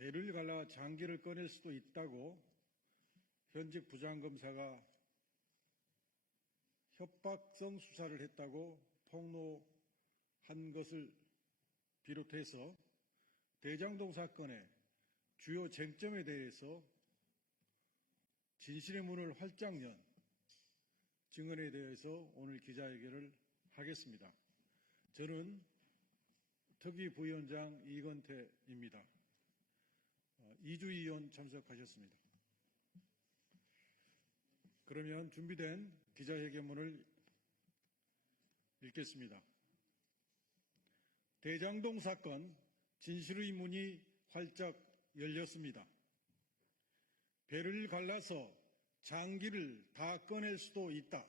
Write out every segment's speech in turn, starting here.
배를 갈라 장기를 꺼낼 수도 있다고 현직 부장검사가 협박성 수사를 했다고 폭로한 것을 비롯해서 대장동 사건의 주요 쟁점에 대해서 진실의 문을 활짝 연 증언에 대해서 오늘 기자회견을 하겠습니다. 저는 특위부위원장 이건태입니다. 이주희 의원 참석하셨습니다. 그러면 준비된 기자회견문을 읽겠습니다. 대장동 사건 진실의 문이 활짝 열렸습니다. 배를 갈라서 장기를 다 꺼낼 수도 있다.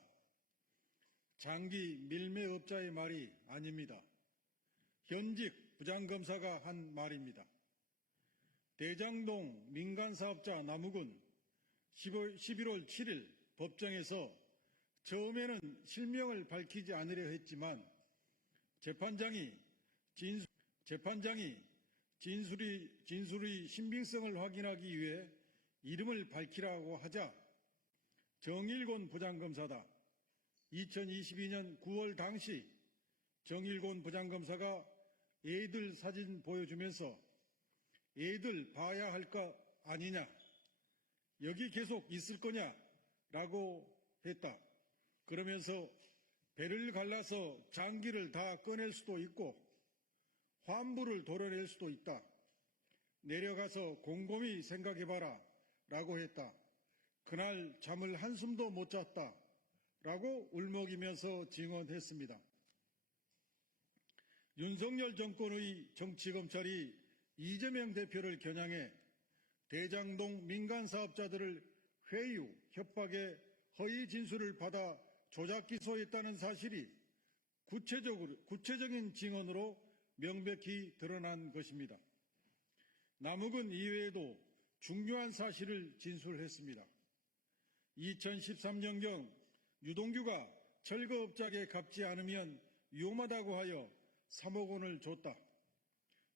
장기 밀매업자의 말이 아닙니다. 현직 부장검사가 한 말입니다. 대장동 민간사업자 남욱은 11월 7일 법정에서 처음에는 실명을 밝히지 않으려 했지만 재판장이 진술의 신빙성을 확인하기 위해 이름을 밝히라고 하자 정일곤 부장검사다. 2022년 9월 당시 정일곤 부장검사가 애들 사진 보여주면서 애들 봐야 할 거 아니냐, 여기 계속 있을 거냐 라고 했다. 그러면서 배를 갈라서 장기를 다 꺼낼 수도 있고 환부를 도려낼 수도 있다. 내려가서 곰곰이 생각해봐라 라고 했다. 그날 잠을 한숨도 못 잤다 라고 울먹이면서 증언했습니다. 윤석열 정권의 정치검찰이 이재명 대표를 겨냥해 대장동 민간사업자들을 회유, 협박에 허위 진술을 받아 조작 기소했다는 사실이 구체적인 증언으로 명백히 드러난 것입니다. 남욱은 이외에도 중요한 사실을 진술했습니다. 2013년경 유동규가 철거업자에게 갚지 않으면 위험하다고 하여 3억 원을 줬다.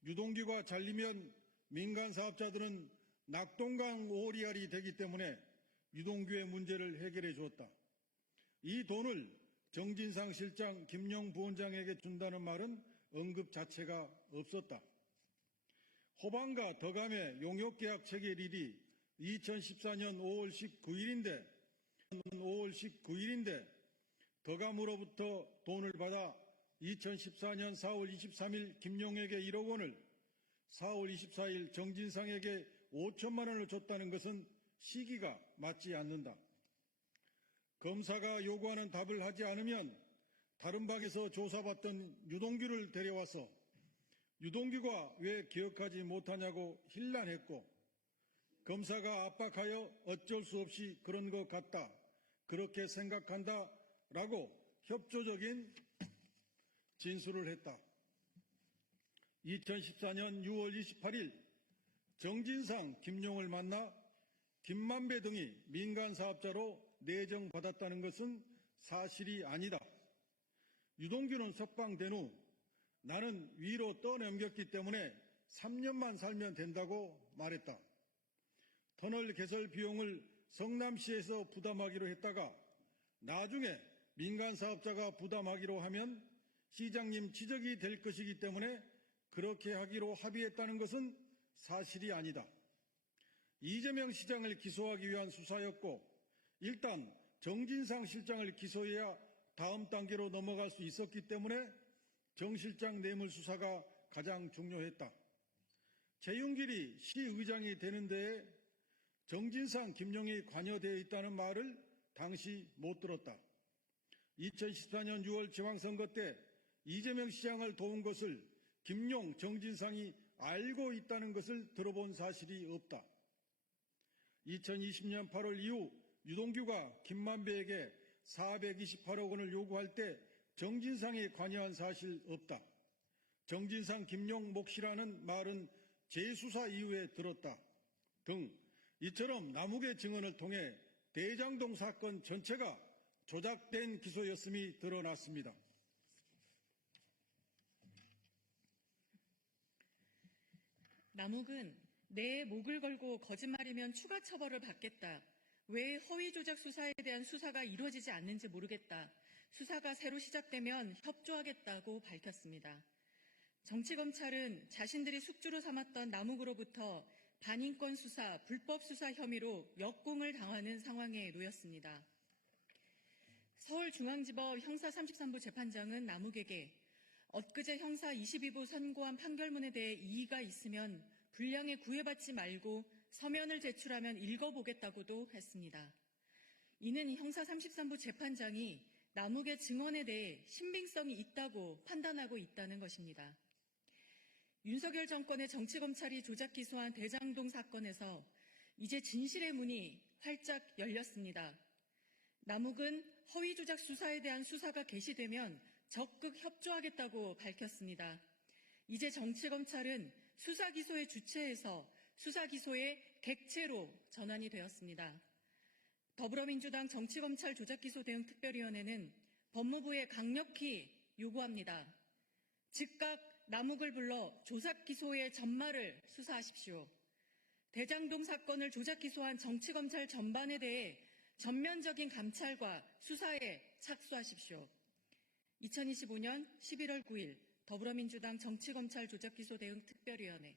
유동규가 잘리면 민간사업자들은 낙동강 오리알이 되기 때문에 유동규의 문제를 해결해 주었다. 이 돈을 정진상 실장, 김용 부원장에게 준다는 말은 언급 자체가 없었다. 호반과 덕암의 용역계약 체결일이 2014년 5월 19일인데 덕암으로부터 돈을 받아 2014년 4월 23일 김용에게 1억 원을 4월 24일 정진상에게 5천만 원을 줬다는 것은 시기가 맞지 않는다. 검사가 요구하는 답을 하지 않으면 다른 방에서 조사받던 유동규를 데려와서 유동규가 왜 기억하지 못하냐고 힐난했고 검사가 압박하여 어쩔 수 없이 그런 것 같다, 그렇게 생각한다 라고 협조적인 진술을 했다. 2014년 6월 28일 정진상, 김용을 만나 김만배 등이 민간사업자로 내정받았다는 것은 사실이 아니다. 유동규는 석방된 후 나는 위로 떠넘겼기 때문에 3년만 살면 된다고 말했다. 터널 개설 비용을 성남시에서 부담하기로 했다가 나중에 민간사업자가 부담하기로 하면 시장님 지적이 될 것이기 때문에 그렇게 하기로 합의했다는 것은 사실이 아니다. 이재명 시장을 기소하기 위한 수사였고 일단 정진상 실장을 기소해야 다음 단계로 넘어갈 수 있었기 때문에 정 실장 뇌물 수사가 가장 중요했다. 최윤길이 시의장이 되는 데에 정진상, 김용이 관여되어 있다는 말을 당시 못 들었다. 2014년 6월 지방선거 때 이재명 시장을 도운 것을 김용, 정진상이 알고 있다는 것을 들어본 사실이 없다. 2020년 8월 이후 유동규가 김만배에게 428억 원을 요구할 때 정진상이 관여한 사실 없다. 정진상, 김용 몫이라는 말은 재수사 이후에 들었다. 등 이처럼 남욱의 증언을 통해 대장동 사건 전체가 조작된 기소였음이 드러났습니다. 남욱은 내 목을 걸고 거짓말이면 추가 처벌을 받겠다. 왜 허위 조작 수사에 대한 수사가 이루어지지 않는지 모르겠다. 수사가 새로 시작되면 협조하겠다고 밝혔습니다. 정치검찰은 자신들이 숙주로 삼았던 남욱으로부터 반인권 수사, 불법 수사 혐의로 역공을 당하는 상황에 놓였습니다. 서울중앙지법 형사 33부 재판장은 남욱에게 엊그제 형사 22부 선고한 판결문에 대해 이의가 있으면 분량에 구애받지 말고 서면을 제출하면 읽어보겠다고도 했습니다. 이는 형사 33부 재판장이 남욱의 증언에 대해 신빙성이 있다고 판단하고 있다는 것입니다. 윤석열 정권의 정치검찰이 조작 기소한 대장동 사건에서 이제 진실의 문이 활짝 열렸습니다. 남욱은 허위 조작 수사에 대한 수사가 개시되면 적극 협조하겠다고 밝혔습니다. 이제 정치검찰은 수사기소의 주체에서 수사기소의 객체로 전환이 되었습니다. 더불어민주당 정치검찰 조작기소 대응 특별위원회는 법무부에 강력히 요구합니다. 즉각 남욱을 불러 조작기소의 전말을 수사하십시오. 대장동 사건을 조작기소한 정치검찰 전반에 대해 전면적인 감찰과 수사에 착수하십시오. 2025년 11월 9일 더불어민주당 정치검찰 조작기소 대응 특별위원회